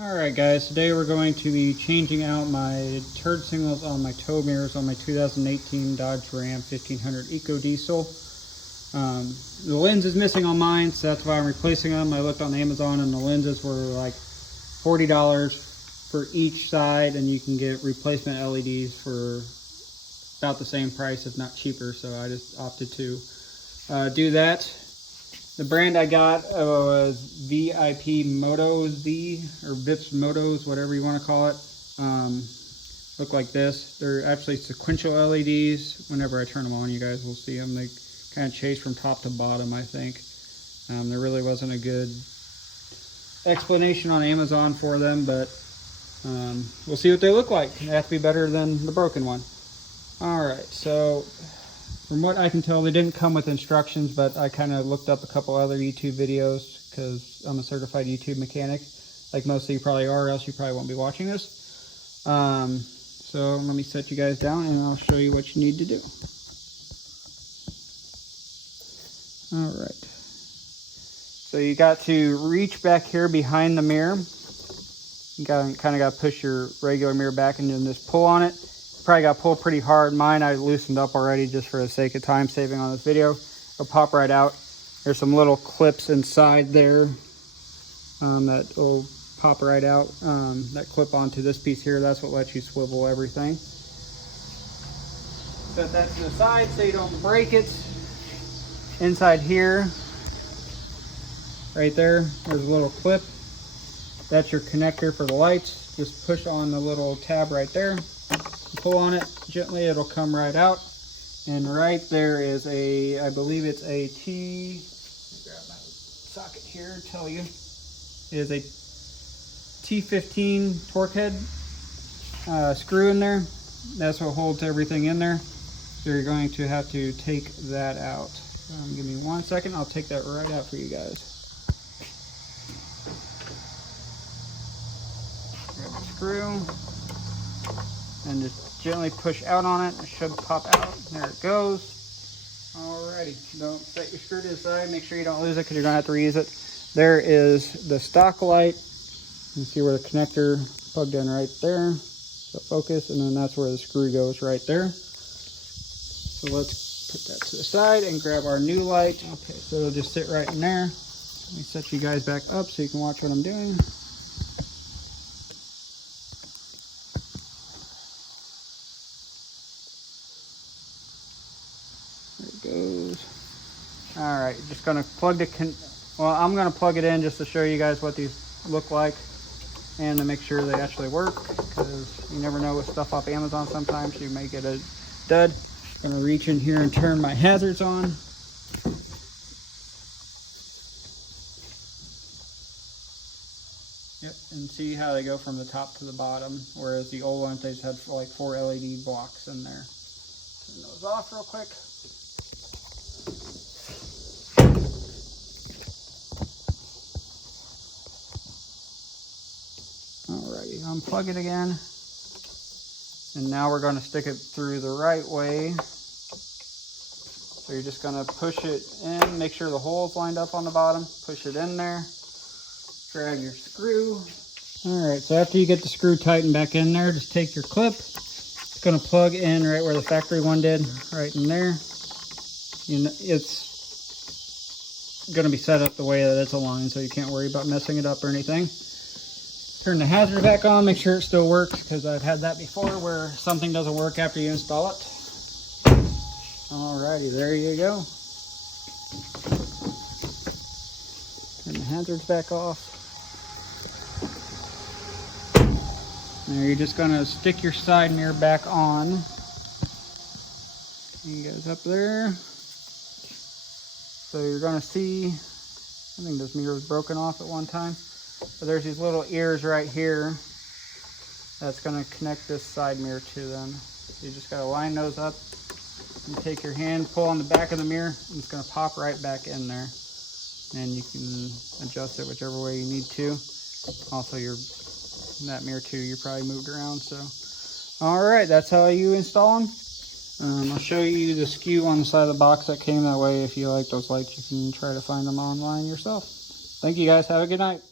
Alright guys, today we're going to be changing out my turd signals on my tow mirrors on my 2018 Dodge Ram 1500 EcoDiesel. The lens is missing on mine, so that's why I'm replacing them. I looked on Amazon and the lenses were like $40 for each side, and you can get replacement LEDs for about the same price, if not cheaper, so I just opted to do that. The brand I got was VIP Moto Z, or Vips Motos, whatever you want to call it. Look like this. They're actually sequential LEDs. Whenever I turn them on, you guys will see them. They kind of chase from top to bottom, I think. There really wasn't a good explanation on Amazon for them, but we'll see what they look like. They have to be better than the broken one. Alright, so from what I can tell, they didn't come with instructions, but I kind of looked up a couple other YouTube videos because I'm a certified YouTube mechanic, like most of you probably are, or else you probably won't be watching this. So let me set you guys down and I'll show you what you need to do. Alright. So you got to reach back here behind the mirror. You kind of got to push your regular mirror back and then just pull on it. Probably got pulled pretty hard. Mine I loosened up already just for the sake of time saving on this video. It'll pop right out. There's some little clips inside there that will pop right out. That clip onto this piece here, that's what lets you swivel everything. Set that to the side so you don't break it. Inside here, right there, there's a little clip. That's your connector for the lights. Just push on the little tab right there. Pull on it gently, it'll come right out. And right there is a, I believe it's a grab my socket here and tell you, it is a T15 torque head screw in there. That's what holds everything in there. So you're going to have to take that out. Give me 1 second, I'll take that right out for you guys. Grab the screw and just gently push out on it. It should pop out. There it goes. Alrighty, don't set your screw to the side. Make sure you don't lose it because you're going to have to reuse it. There is the stock light. You can see where the connector plugged in right there. So focus, and then that's where the screw goes right there. So let's put that to the side and grab our new light. Okay, so it'll just sit right in there. Let me set you guys back up so you can watch what I'm doing. There it goes. Alright, just going to plug the, I'm going to plug it in just to show you guys what these look like and to make sure they actually work, because you never know with stuff off Amazon. Sometimes you may get a dud. I'm going to reach in here and turn my hazards on. Yep, and see how they go from the top to the bottom, whereas the old ones, they just had like 4 LED blocks in there. Turn those off real quick. Alrighty, unplug it again. And now we're going to stick it through the right way. So you're just going to push it in, make sure the hole's lined up on the bottom, push it in there, grab your screw. Alright, so after you get the screw tightened back in there, just take your clip. It's going to plug in right where the factory one did, right in there. You know, it's going to be set up the way that it's aligned, so you can't worry about messing it up or anything. Turn the hazard back on, make sure it still works, because I've had that before where something doesn't work after you install it. Alrighty, there you go. Turn the hazards back off. Now you're just going to stick your side mirror back on. You guys up there. So you're going to see, I think this mirror was broken off at one time. So there's these little ears right here that's going to connect this side mirror to them. So you just got to line those up and take your hand, pull on the back of the mirror, and it's going to pop right back in there. And you can adjust it whichever way you need to. Also, that mirror too, you probably moved around. So, all right, that's how you install them. I'll show you the SKU on the side of the box that came that way. If you like those lights, you can try to find them online yourself. Thank you guys. Have a good night.